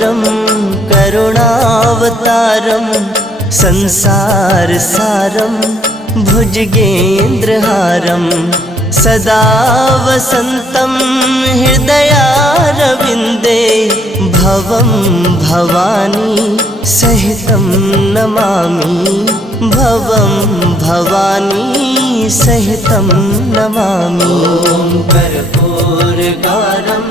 करुणाकरं करुणावतारं संसारसारं भुजगेन्द्रहारं सदा वसन्तं हृदयारविन्दे भवं भवानी सहितं नमामि भवं भवानी सहितं नमामि। कर्पूरगारं